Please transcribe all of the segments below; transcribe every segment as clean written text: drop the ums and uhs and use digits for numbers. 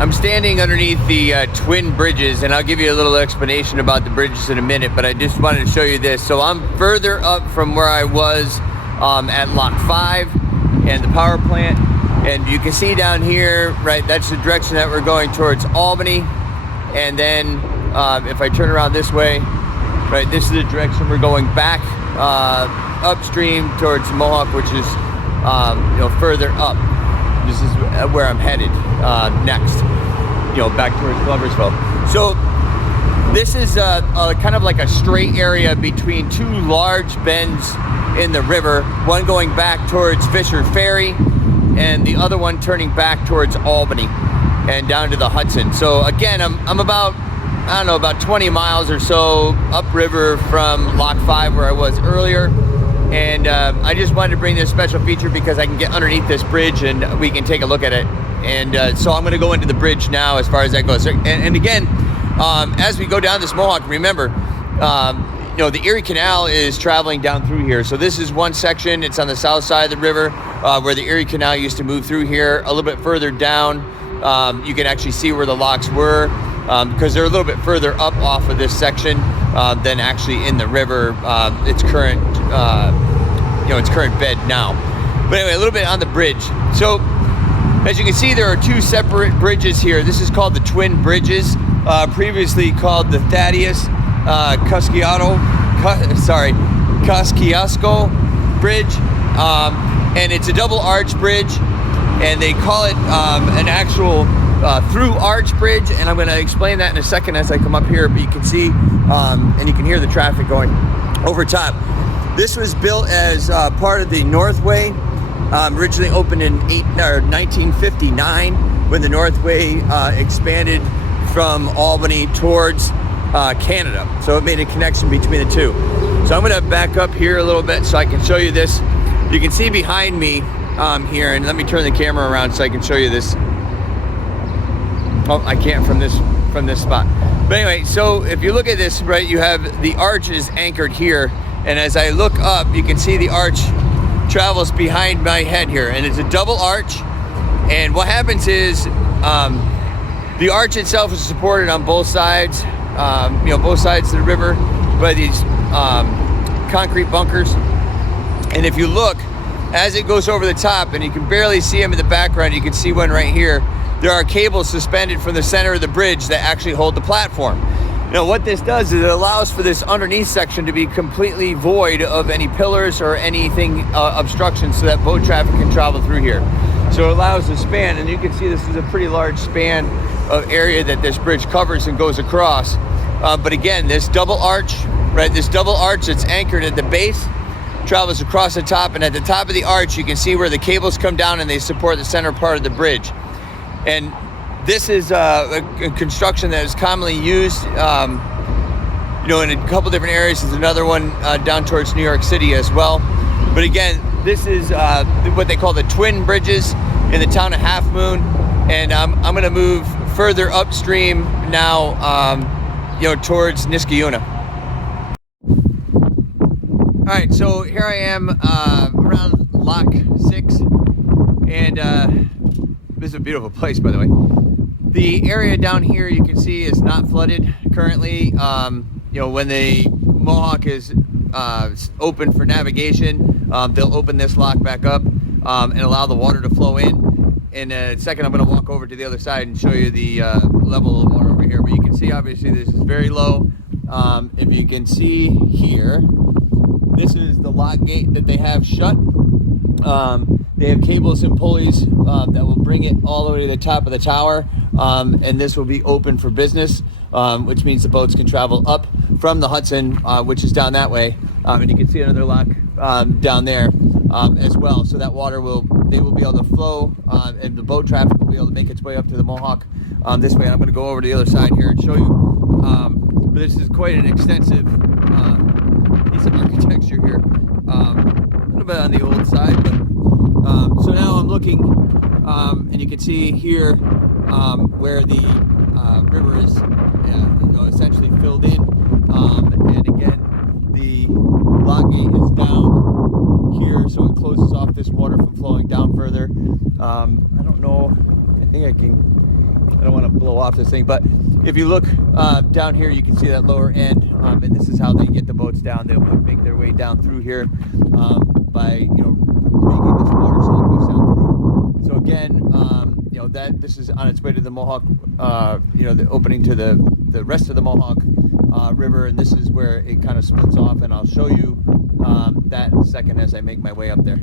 I'm standing underneath the twin bridges, and I'll give you a little explanation about the bridges in a minute, but I just wanted to show you this. So I'm further up from where I was at Lock 5 and the power plant, and you can see down here, right, that's the direction that we're going towards Albany. And then if I turn around this way, right, this is the direction we're going back upstream towards Mohawk, which is further up. This is where I'm headed next, back towards Gloversville. So this is kind of like a straight area between two large bends in the river, one going back towards Fisher Ferry and the other one turning back towards Albany and down to the Hudson. So again, I'm about, I don't know, about 20 miles or so upriver from Lock 5 where I was earlier. And I just wanted to bring this special feature because I can get underneath this bridge and we can take a look at it. And so I'm going to go into the bridge now as far as that goes. And again, as we go down this Mohawk, remember, the Erie Canal is traveling down through here. So this is one section. It's on the south side of the river where the Erie Canal used to move through here. A little bit further down, you can actually see where the locks were because they're a little bit further up off of this section than actually in the river. Its current bed now. But anyway, a little bit on the bridge. So as you can see, there are two separate bridges here. This is called the Twin Bridges, previously called the Thaddeus Kosciuszko Bridge, and it's a double arch bridge, and they call it an actual through arch bridge, and I'm going to explain that in a second as I come up here, but you can see and you can hear the traffic going over top. This was built as part of the Northway, originally opened in 1959 when the Northway expanded from Albany towards Canada. So it made a connection between the two. So I'm going to back up here a little bit so I can show you this. You can see behind me here, and let me turn the camera around so I can show you this. Oh, I can't from this spot. But anyway, so if you look at this, right, you have the arch is anchored here, and as I look up, you can see the arch travels behind my head here, and it's a double arch. And what happens is the arch itself is supported on both sides, both sides of the river by these concrete bunkers. And if you look, as it goes over the top, and you can barely see them in the background, you can see one right here, there are cables suspended from the center of the bridge that actually hold the platform. Now what this does is it allows for this underneath section to be completely void of any pillars or anything obstruction so that boat traffic can travel through here. So it allows the span, and you can see this is a pretty large span of area that this bridge covers and goes across. But again, this double arch, right, this double arch that's anchored at the base travels across the top, and at the top of the arch you can see where the cables come down and they support the center part of the bridge. And this is a construction that is commonly used in a couple different areas. There's another one down towards New York City as well. But again, this is what they call the Twin Bridges in the town of Half Moon. And I'm going to move further upstream now, towards Niskayuna. All right, so here I am around Lock 6, and this is a beautiful place, by the way. The area down here you can see is not flooded currently. When the Mohawk is open for navigation, they'll open this lock back up and allow the water to flow in. In a second, I'm going to walk over to the other side and show you the level of water over here. But you can see, obviously, this is very low. If you can see here, this is the lock gate that they have shut. They have cables and pulleys that will bring it all the way to the top of the tower, and this will be open for business, which means the boats can travel up from the Hudson, which is down that way, and you can see another lock down there as well. So that water will be able to flow, and the boat traffic will be able to make its way up to the Mohawk this way. And I'm going to go over to the other side here and show you. But this is quite an extensive piece of architecture here. A little bit on the old side, but so now I'm looking, and you can see here where the river is essentially filled in, and again the lock gate is down here, so it closes off this water from flowing down further. I don't know, I think I can I don't want to blow off this thing, but if you look down here, you can see that lower end, and this is how they get the boats down. They'll make their way down through here by making this water so it goes down through. So again, this is on its way to the Mohawk, the opening to the rest of the Mohawk River, and this is where it kind of splits off, and I'll show you that in a second as I make my way up there.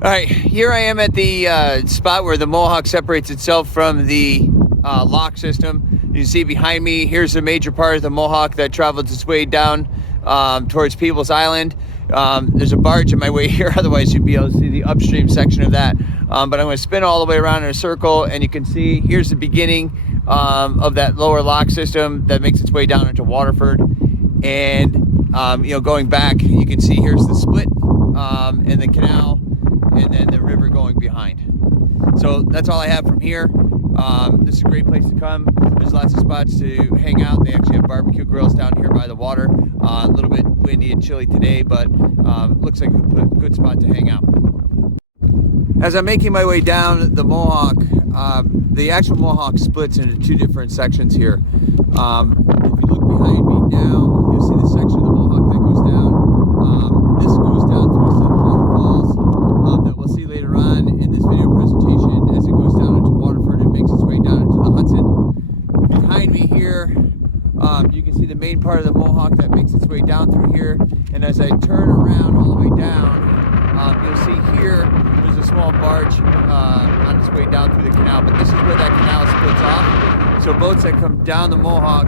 All right, here I am at the spot where the Mohawk separates itself from the lock system. You can see behind me, here's a major part of the Mohawk that travels its way down towards Peoples Island. There's a barge in my way here, otherwise you'd be able to see the upstream section of that. But I'm going to spin all the way around in a circle, and you can see here's the beginning of that lower lock system that makes its way down into Waterford. And going back, you can see here's the split and the canal, and then the river going behind. So that's all I have from here. This is a great place to come. There's lots of spots to hang out. They actually have barbecue grills down here by the water. A little bit windy and chilly today, but looks like a good spot to hang out. As I'm making my way down the Mohawk, the actual Mohawk splits into two different sections here. If you look behind me now, you'll see the section of the Mohawk that goes down. This goes down through a set of waterfalls that we'll see later on in this video presentation as it goes down into Waterford and makes its way down into the Hudson. Behind me here, you can see the main part of the Mohawk that makes its way down through here. And as I turn around all the way down, you'll see here there's a small barge on its way down through the canal, but this is where that canal splits off. So boats that come down the Mohawk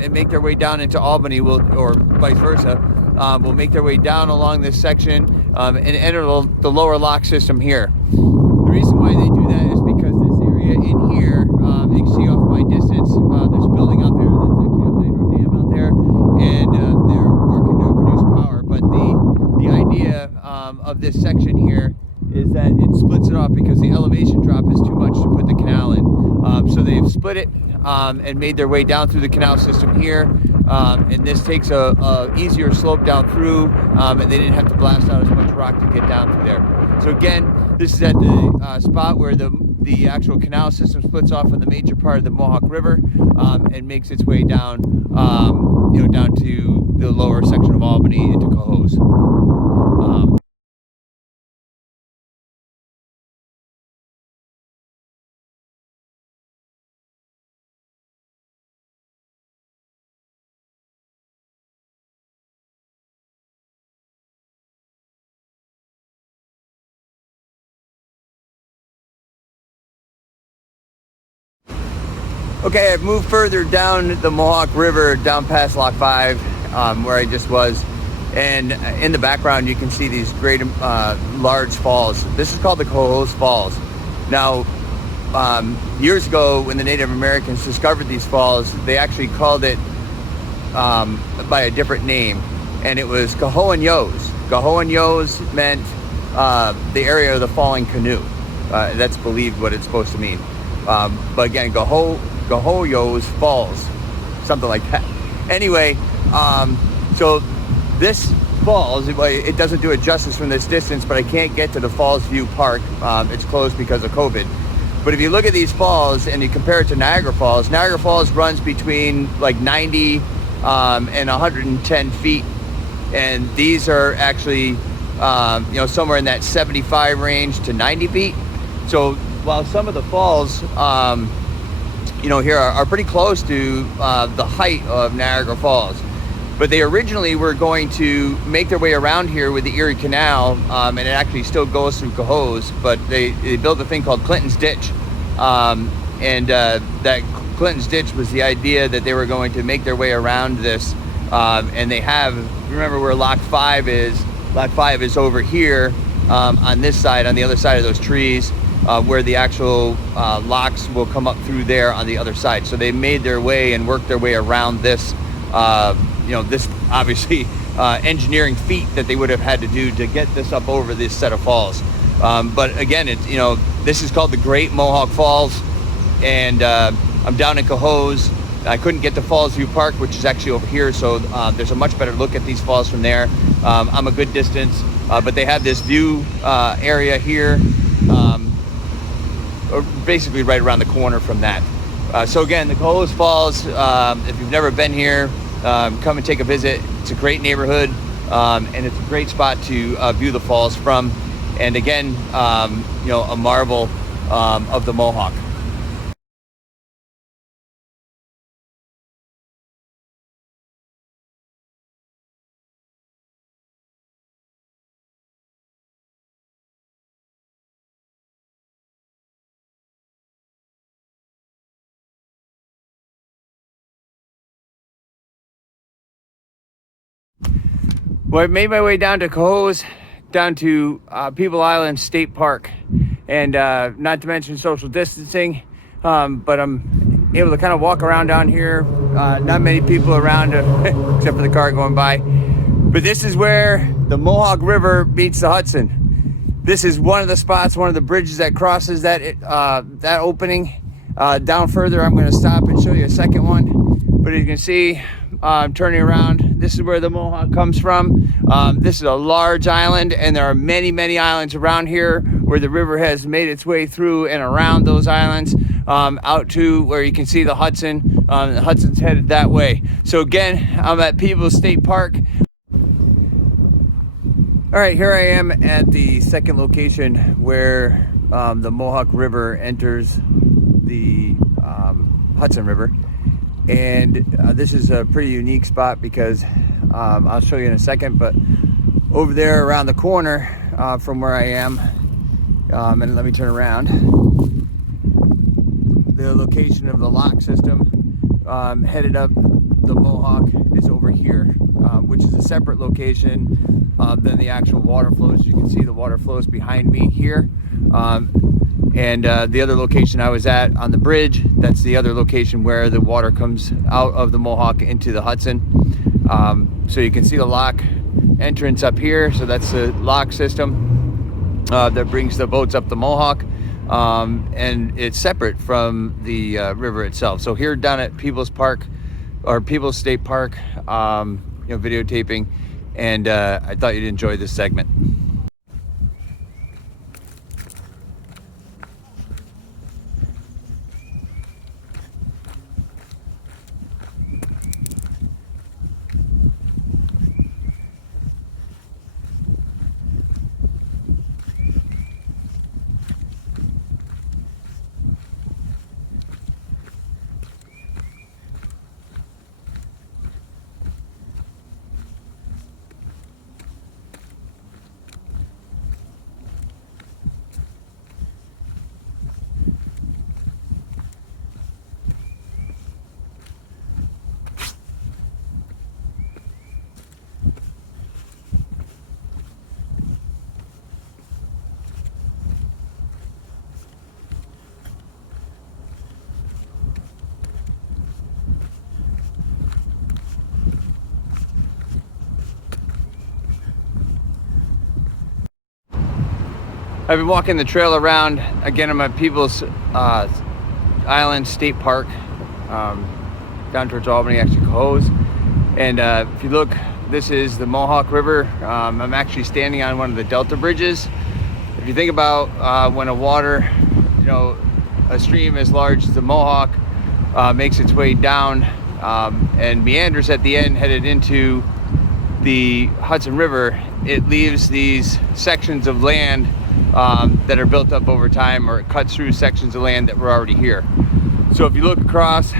and make their way down into Albany or vice versa, will make their way down along this section and enter the lower lock system here. The reason why they do that is because this area in here, you can see off my distance, there's a building out there that's actually a hydro dam out there, and they're working to produce power. But the idea of this section here is that it splits it off because the elevation drop is too much to put the canal in. So they've split it and made their way down through the canal system here. And this takes a easier slope down through, and they didn't have to blast out as much rock to get down through there. So again, this is at the spot where the actual canal system splits off from the major part of the Mohawk River and makes its way down, down to the lower section of Albany into Cohoes. Okay, I've moved further down the Mohawk River, down past Lock 5, where I just was. And in the background, you can see these great large falls. This is called the Cohoes Falls. Now, years ago, when the Native Americans discovered these falls, they actually called it by a different name, and it was Gahoanyos. Gahoanyos meant the area of the falling canoe. That's believed what it's supposed to mean. But again, Gahoanyos Falls, something like that. Anyway, so this falls, it doesn't do it justice from this distance, but I can't get to the Falls View Park. It's closed because of COVID. But if you look at these falls and you compare it to Niagara Falls runs between like 90 and 110 feet. And these are actually, somewhere in that 75 range to 90 feet. So while some of the falls, here are pretty close to the height of Niagara Falls. But they originally were going to make their way around here with the Erie Canal, and it actually still goes through Cohoes, but they built a thing called Clinton's Ditch. That Clinton's Ditch was the idea that they were going to make their way around this. And they have, remember where Lock 5 is? Lock 5 is over here on this side, on the other side of those trees, where the actual locks will come up through there on the other side. So they made their way and worked their way around this, this obviously engineering feat that they would have had to do to get this up over this set of falls. But again, it's, this is called the Great Mohawk Falls, and I'm down in Cohoes. I couldn't get to Falls View Park, which is actually over here, so there's a much better look at these falls from there. I'm a good distance, but they have this view area here. basically right around the corner from that. So again, the Cohoes Falls, if you've never been here, come and take a visit. It's a great neighborhood, and it's a great spot to view the falls from. And again, a marvel of the Mohawk. Well, I made my way down to Cohoes, down to People Island State Park, and not to mention social distancing, but I'm able to kind of walk around down here. Not many people around except for the car going by, but this is where the Mohawk River meets the Hudson. This is one of the spots, one of the bridges that crosses that opening. Down further, I'm going to stop and show you a second one, but as you can see, I'm turning around. This is where the Mohawk comes from. This is a large island, and there are many, many islands around here where the river has made its way through and around those islands, out to where you can see the Hudson. The Hudson's headed that way. So again, I'm at Peebles State Park. All right, here I am at the second location where the Mohawk River enters the Hudson River. And this is a pretty unique spot because I'll show you in a second, but over there around the corner from where I am, and let me turn around, the location of the lock system headed up the Mohawk is over here, which is a separate location than the actual water flows. You can see the water flows behind me here. And the other location I was at on the bridge, that's the other location where the water comes out of the Mohawk into the Hudson. So you can see the lock entrance up here. So that's the lock system that brings the boats up the Mohawk. And it's separate from the river itself. So here down at Peebles Park, or Peebles State Park, videotaping. And I thought you'd enjoy this segment. I've been walking the trail around. Again, I'm at Peebles Island State Park, down towards Albany, actually Cohoes. And if you look, this is the Mohawk River. I'm actually standing on one of the Delta bridges. If you think about when a water, a stream as large as the Mohawk makes its way down and meanders at the end, headed into the Hudson River, it leaves these sections of land that are built up over time, or it cuts through sections of land that were already here. So if you look across,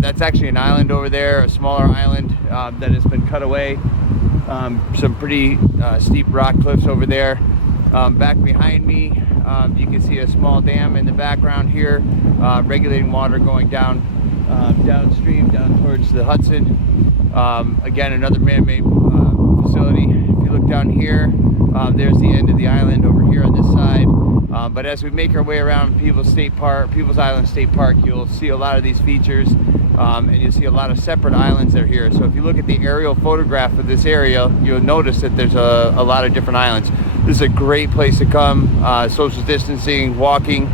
that's actually an island over there, a smaller island that has been cut away. Some pretty steep rock cliffs over there. Back behind me, you can see a small dam in the background here, regulating water going down downstream, down towards the Hudson. Again, another man-made facility. If you look down here, there's the end of the island over here on this side. But as we make our way around Peebles Island State Park, you'll see a lot of these features, and you'll see a lot of separate islands that are here. So if you look at the aerial photograph of this area, you'll notice that there's a lot of different islands. This is a great place to come, social distancing, walking,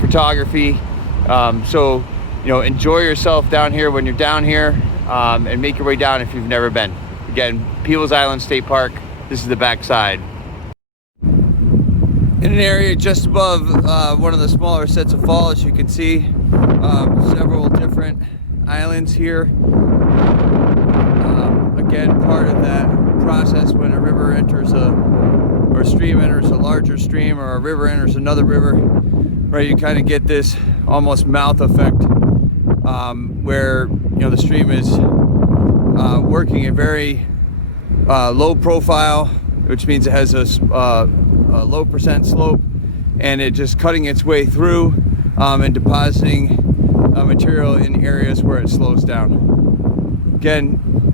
photography. So, enjoy yourself down here when you're down here, and make your way down if you've never been. Again, Peebles Island State Park. This is the back side. in an area just above one of the smaller sets of falls. You can see several different islands here. Again, part of that process when a river enters or a stream enters a larger stream, or a river enters another river, right? You kind of get this almost mouth effect, where the stream is working a very low profile, which means it has a low percent slope, and it just cutting its way through and depositing material in areas where it slows down. Again,